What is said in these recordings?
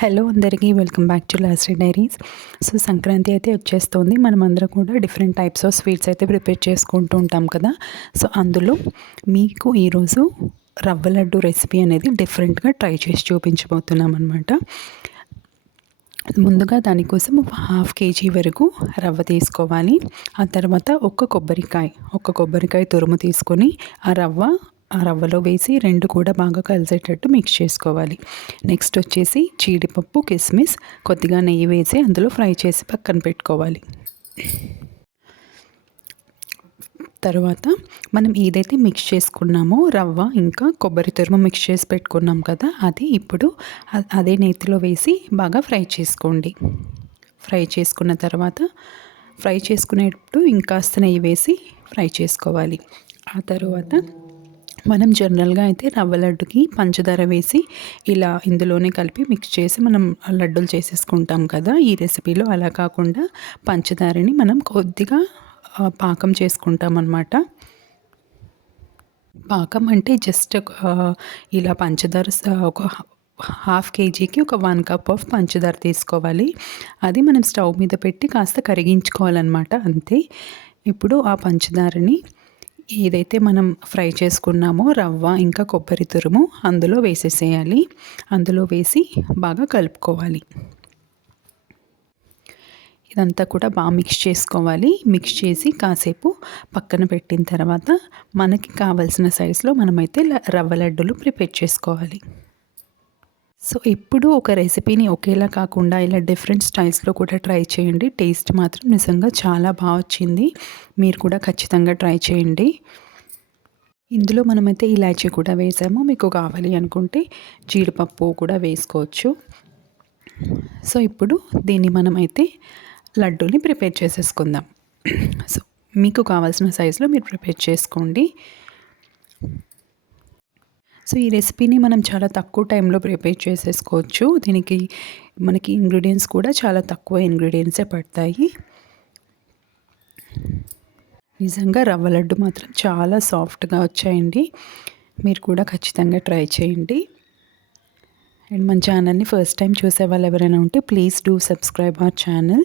Hello అందరికీ welcome back to లాస్ట్రీ diaries. So Sankranti అయితే వచ్చేస్తుంది. మనం అందరం కూడా డిఫరెంట్ టైప్స్ ఆఫ్ స్వీట్స్ అయితే ప్రిపేర్ చేసుకుంటూ ఉంటాం కదా. సో అందులో మీకు ఈరోజు రవ్వ లడ్డు రెసిపీ అనేది డిఫరెంట్గా ట్రై చేసి చూపించబోతున్నాం అనమాట ముందుగా దానికోసం ఒక హాఫ్ కేజీ వరకు రవ్వ తీసుకోవాలి. ఆ తర్వాత ఒక్క కొబ్బరికాయ ఒక్క కొబ్బరికాయ తురుము తీసుకొని ఆ రవ్వ ఆ రవ్వలో వేసి రెండు కూడా బాగా కలిసేటట్టు మిక్స్ చేసుకోవాలి. నెక్స్ట్ వచ్చేసి జీడిపప్పు కిస్మిస్ కొద్దిగా నెయ్యి వేసి అందులో ఫ్రై చేసి పక్కన పెట్టుకోవాలి. తర్వాత మనం ఏదైతే మిక్స్ చేసుకున్నామో రవ్వ ఇంకా కొబ్బరి తురుము మిక్స్ చేసి పెట్టుకున్నాం కదా అది ఇప్పుడు అదే నేతిలో వేసి బాగా ఫ్రై చేసుకోండి. ఫ్రై చేసుకున్న తర్వాత ఫ్రై చేసుకునేటప్పుడు ఇంకాస్త నెయ్యి వేసి ఫ్రై చేసుకోవాలి. ఆ తర్వాత మనం జనరల్గా అయితే రవ్వ లడ్డుకి పంచదార వేసి ఇలా ఇందులోనే కలిపి మిక్స్ చేసి మనం లడ్డూలు చేసేసుకుంటాం కదా ఈ రెసిపీలో అలా కాకుండా పంచదారని మనం కొద్దిగా పాకం చేసుకుంటాం అన్నమాట పాకం అంటే జస్ట్ ఇలా పంచదార ఒక హాఫ్ కేజీకి ఒక వన్ కప్ ఆఫ్ పంచదార తీసుకోవాలి. అది మనం స్టవ్ మీద పెట్టి కాస్త కరిగించుకోవాలన్నమాట అంతే. ఇప్పుడు ఆ పంచదారని ఏదైతే మనం ఫ్రై చేసుకున్నామో రవ్వ ఇంకా కొబ్బరి తురుము అందులో వేసేసేయాలి. అందులో వేసి బాగా కలుపుకోవాలి. ఇదంతా కూడా బాగా మిక్స్ చేసుకోవాలి. మిక్స్ చేసి కాసేపు పక్కన పెట్టిన తర్వాత మనకి కావలసిన సైజులో మనమైతే రవ్వ లడ్డులు ప్రిపేర్ చేసుకోవాలి. సో ఎప్పుడూ ఒక రెసిపీని ఒకేలా కాకుండా ఇలా డిఫరెంట్ స్టైల్స్లో కూడా ట్రై చేయండి. టేస్ట్ మాత్రం నిజంగా చాలా బాగా వచ్చింది. మీరు కూడా ఖచ్చితంగా ట్రై చేయండి. ఇందులో మనమైతే ఇలాచీ కూడా వేసాము. మీకు కావాలి అనుకుంటే జీడిపప్పు కూడా వేసుకోవచ్చు. సో ఇప్పుడు దీన్ని మనమైతే లడ్డూని ప్రిపేర్ చేసేసుకుందాం. సో మీకు కావాల్సిన సైజులో మీరు ప్రిపేర్ చేసుకోండి. సో ఈ రెసిపీని మనం చాలా తక్కువ టైంలో ప్రిపేర్ చేసేసుకోవచ్చు. దీనికి మనకి ఇంగ్రీడియంట్స్ కూడా చాలా తక్కువ ఇంగ్రీడియంట్సే పడతాయి. నిజంగా రవ్వ లడ్డు మాత్రం చాలా సాఫ్ట్గా వచ్చాయండి. మీరు కూడా ఖచ్చితంగా ట్రై చేయండి. అండ్ మన ఛానల్ని ఫస్ట్ టైం చూసే వాళ్ళు ఎవరైనా ఉంటే please do subscribe our channel.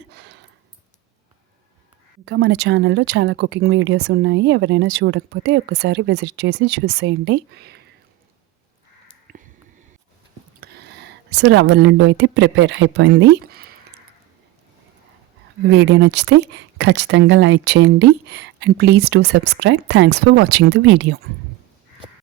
ఇంకా మన ఛానల్లో చాలా కుకింగ్ వీడియోస్ ఉన్నాయి. ఎవరైనా చూడకపోతే ఒకసారి విజిట్ చేసి చూసేయండి. సో రవ్వ లడ్డు అయితే ప్రిపేర్ అయిపోయింది. వీడియో నచ్చితే ఖచ్చితంగా లైక్ చేయండి. And please do subscribe. Thanks for watching the video.